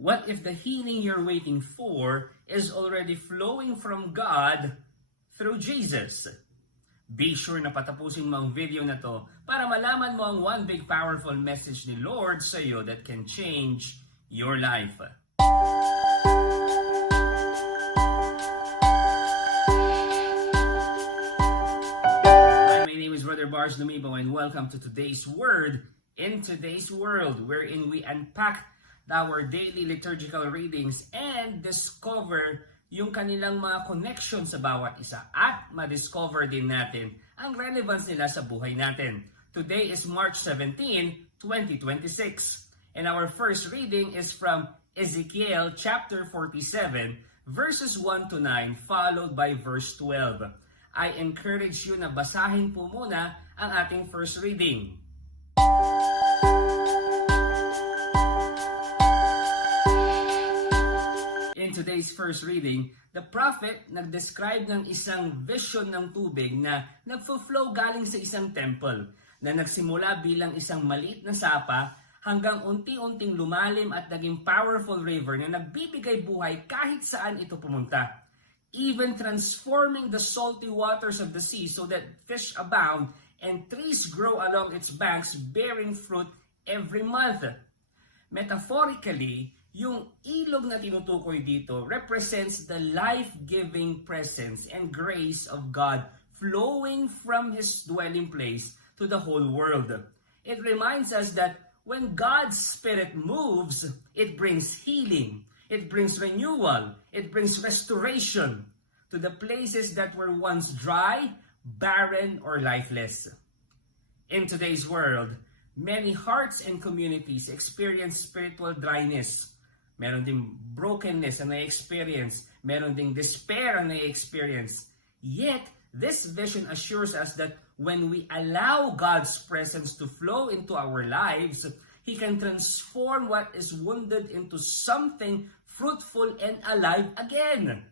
What if the healing you're waiting for is already flowing from God through Jesus? Be sure na patapusin mo ang video na to para malaman mo ang one big powerful message ni Lord sa iyo that can change your life. Hi, my name is Brother Bars Lumibo and welcome to today's Word in Today's World, wherein we unpack our daily liturgical readings and discover yung kanilang mga connection sa bawat isa at ma-discover din natin ang relevance nila sa buhay natin. Today is March 17, 2026 and our first reading is from Ezekiel chapter 47 verses 1 to 9 followed by verse 12. I encourage you na basahin po muna ang ating first reading. In today's first reading, the prophet nag-describe ng isang vision ng tubig na nagfo-flow galing sa isang temple na nagsimula bilang isang maliit na sapa hanggang unti-unting lumalim at naging powerful river na nagbibigay buhay kahit saan ito pumunta, even transforming the salty waters of the sea so that fish abound and trees grow along its banks bearing fruit every month. Metaphorically, yung ilog na tinutukoy dito represents the life-giving presence and grace of God flowing from His dwelling place to the whole world. It reminds us that when God's Spirit moves, it brings healing, it brings renewal, it brings restoration to the places that were once dry, barren, or lifeless. In today's world, many hearts and communities experience spiritual dryness. Meron ding brokenness na na-experience. Meron ding despair na na-experience. Yet, this vision assures us that when we allow God's presence to flow into our lives, He can transform what is wounded into something fruitful and alive again.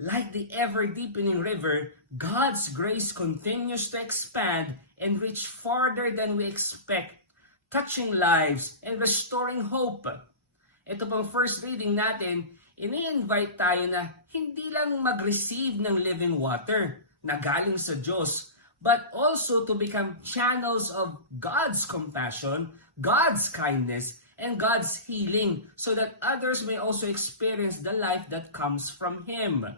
Like the ever-deepening river, God's grace continues to expand and reach farther than we expect, touching lives and restoring hope. Ito pang first reading natin, ini-invite tayo na hindi lang mag-receive ng living water na galing sa Diyos, but also to become channels of God's compassion, God's kindness, and God's healing so that others may also experience the life that comes from Him.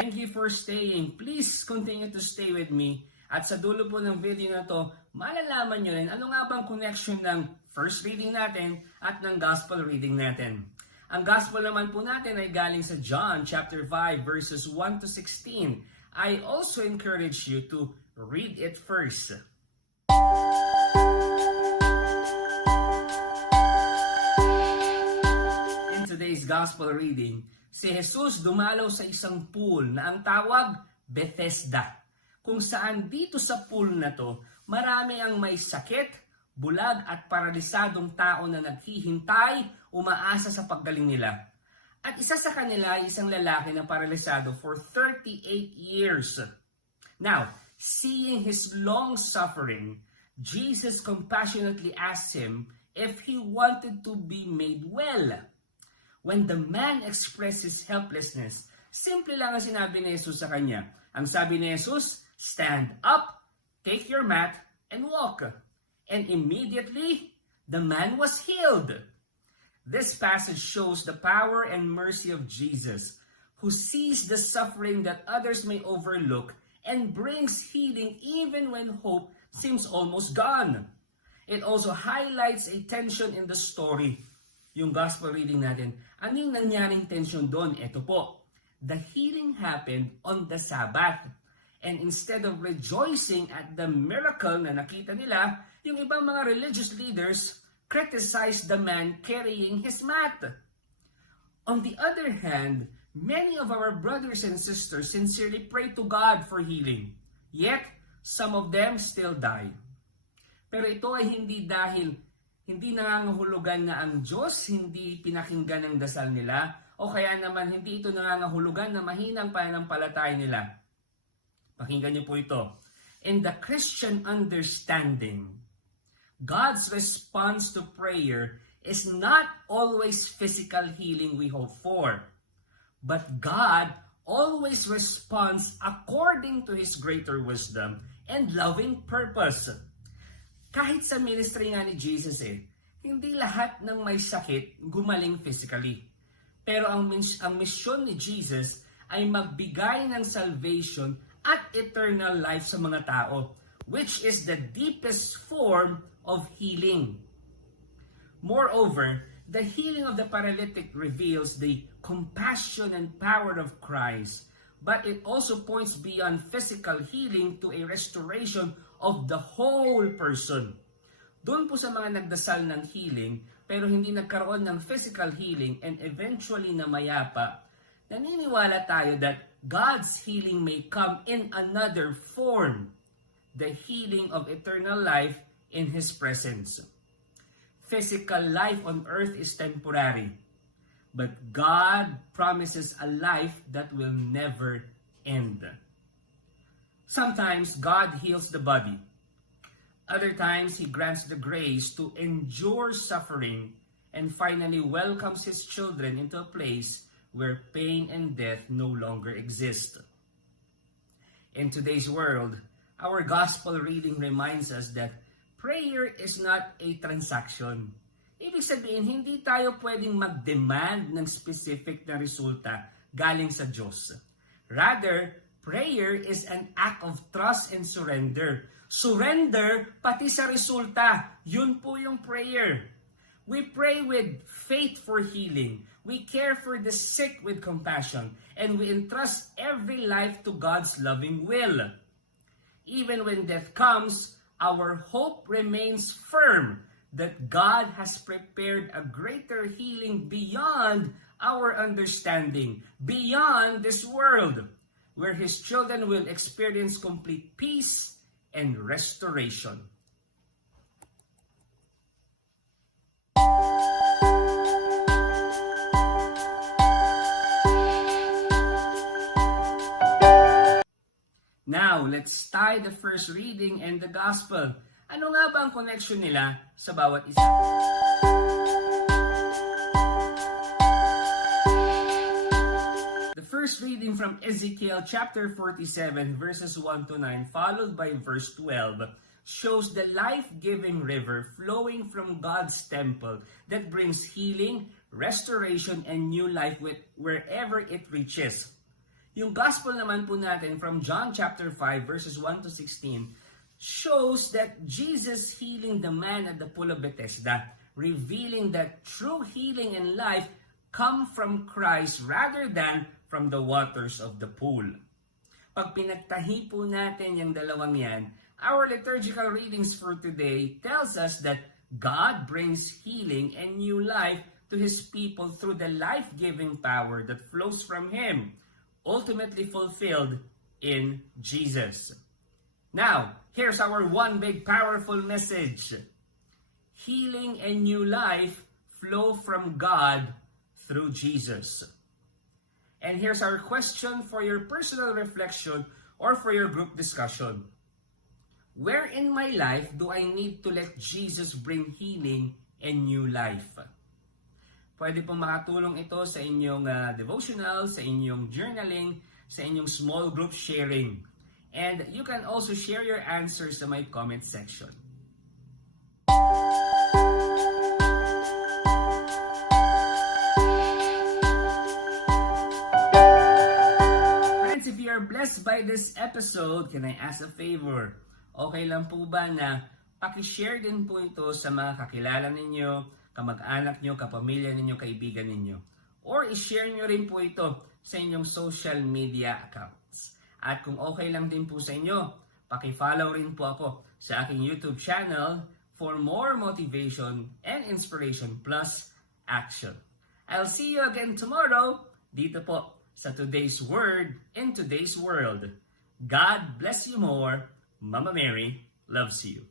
Thank you for staying. Please continue to stay with me. At sa dulo po ng video na to, malalaman nyo rin ano nga bang connection ng first reading natin at ng gospel reading natin. Ang gospel naman po natin ay galing sa John chapter 5 verses 1 to 16. I also encourage you to read it first. In today's gospel reading, si Jesus dumalaw sa isang pool na ang tawag Bethesda, kung saan dito sa pool na to, marami ang may sakit, bulag at paralisadong tao na naghihintay, umaasa sa paggaling nila. At isa sa kanila ay isang lalaki na paralisado for 38 years. Now, seeing his long suffering, Jesus compassionately asked him if he wanted to be made well. When the man expressed his helplessness, simple lang ang sinabi ni Jesus sa kanya. Ang sabi ni Jesus, stand up, take your mat, and walk. And immediately, the man was healed. This passage shows the power and mercy of Jesus, who sees the suffering that others may overlook and brings healing even when hope seems almost gone. It also highlights a tension in the story. Yung gospel reading natin, ano yung nangyaring tension doon? Ito po, the healing happened on the Sabbath. And instead of rejoicing at the miracle na nakita nila, yung ibang mga religious leaders criticized the man carrying his mat. On the other hand, many of our brothers and sisters sincerely pray to God for healing. Yet, some of them still die. Pero ito ay hindi dahil hindi nangangahulugan na ang Diyos hindi pinakinggan ang dasal nila o kaya naman hindi ito nangangahulugan na mahinang pananampalataya nila. Pakinggan niyo po ito. In the Christian understanding, God's response to prayer is not always physical healing we hope for, but God always responds according to His greater wisdom and loving purpose. Kahit sa ministry nga ni Jesus hindi lahat ng may sakit gumaling physically. Pero ang misyon ni Jesus ay magbigay ng salvation at eternal life sa mga tao, which is the deepest form of healing. Moreover, the healing of the paralytic reveals the compassion and power of Christ, but it also points beyond physical healing to a restoration of the whole person. Doon po sa mga nagdasal ng healing, pero hindi nagkaroon ng physical healing and eventually namayapa, naniniwala tayo that God's healing may come in another form, the healing of eternal life in His presence. Physical life on earth is temporary, but God promises a life that will never end. Sometimes God heals the body. Other times He grants the grace to endure suffering and finally welcomes His children into a place where pain and death no longer exist. In today's world, our gospel reading reminds us that prayer is not a transaction. Ibig sabihin, hindi tayo pwedeng mag-demand ng specific na resulta galing sa Diyos. Rather, prayer is an act of trust and surrender. Surrender pati sa resulta. Yun po yung prayer. We pray with faith for healing. We care for the sick with compassion. And we entrust every life to God's loving will. Even when death comes, our hope remains firm that God has prepared a greater healing beyond our understanding, beyond this world, where His children will experience complete peace and restoration. Now, let's tie the first reading and the gospel. Ano nga ba ang connection nila sa bawat isa? The first reading from Ezekiel chapter 47 verses 1 to 9 followed by verse 12 shows the life-giving river flowing from God's temple that brings healing, restoration, and new life wherever it reaches. Yung gospel naman po natin from John chapter 5 verses 1 to 16 shows that Jesus healing the man at the pool of Bethesda, revealing that true healing and life come from Christ rather than from the waters of the pool. Pag pinagtahi po natin yung dalawang yan, our liturgical readings for today tells us that God brings healing and new life to His people through the life-giving power that flows from Him, ultimately fulfilled in Jesus. Now, here's our one big powerful message. Healing and new life flow from God through Jesus. And here's our question for your personal reflection or for your group discussion. Where in my life do I need to let Jesus bring healing and new life? Pwede pong makatulong ito sa inyong devotional, sa inyong journaling, sa inyong small group sharing. And you can also share your answers sa my comment section. Friends, if you are blessed by this episode, can I ask a favor? Okay lang po ba na pakishare din po ito sa mga kakilala ninyo, kamag-anak nyo, kapamilya ninyo, kaibigan ninyo. Or i-share nyo rin po ito sa inyong social media accounts. At kung okay lang din po sa inyo, paki-follow rin po ako sa aking YouTube channel for more motivation and inspiration plus action. I'll see you again tomorrow dito po sa Today's Word in Today's World. God bless you more. Mama Mary loves you.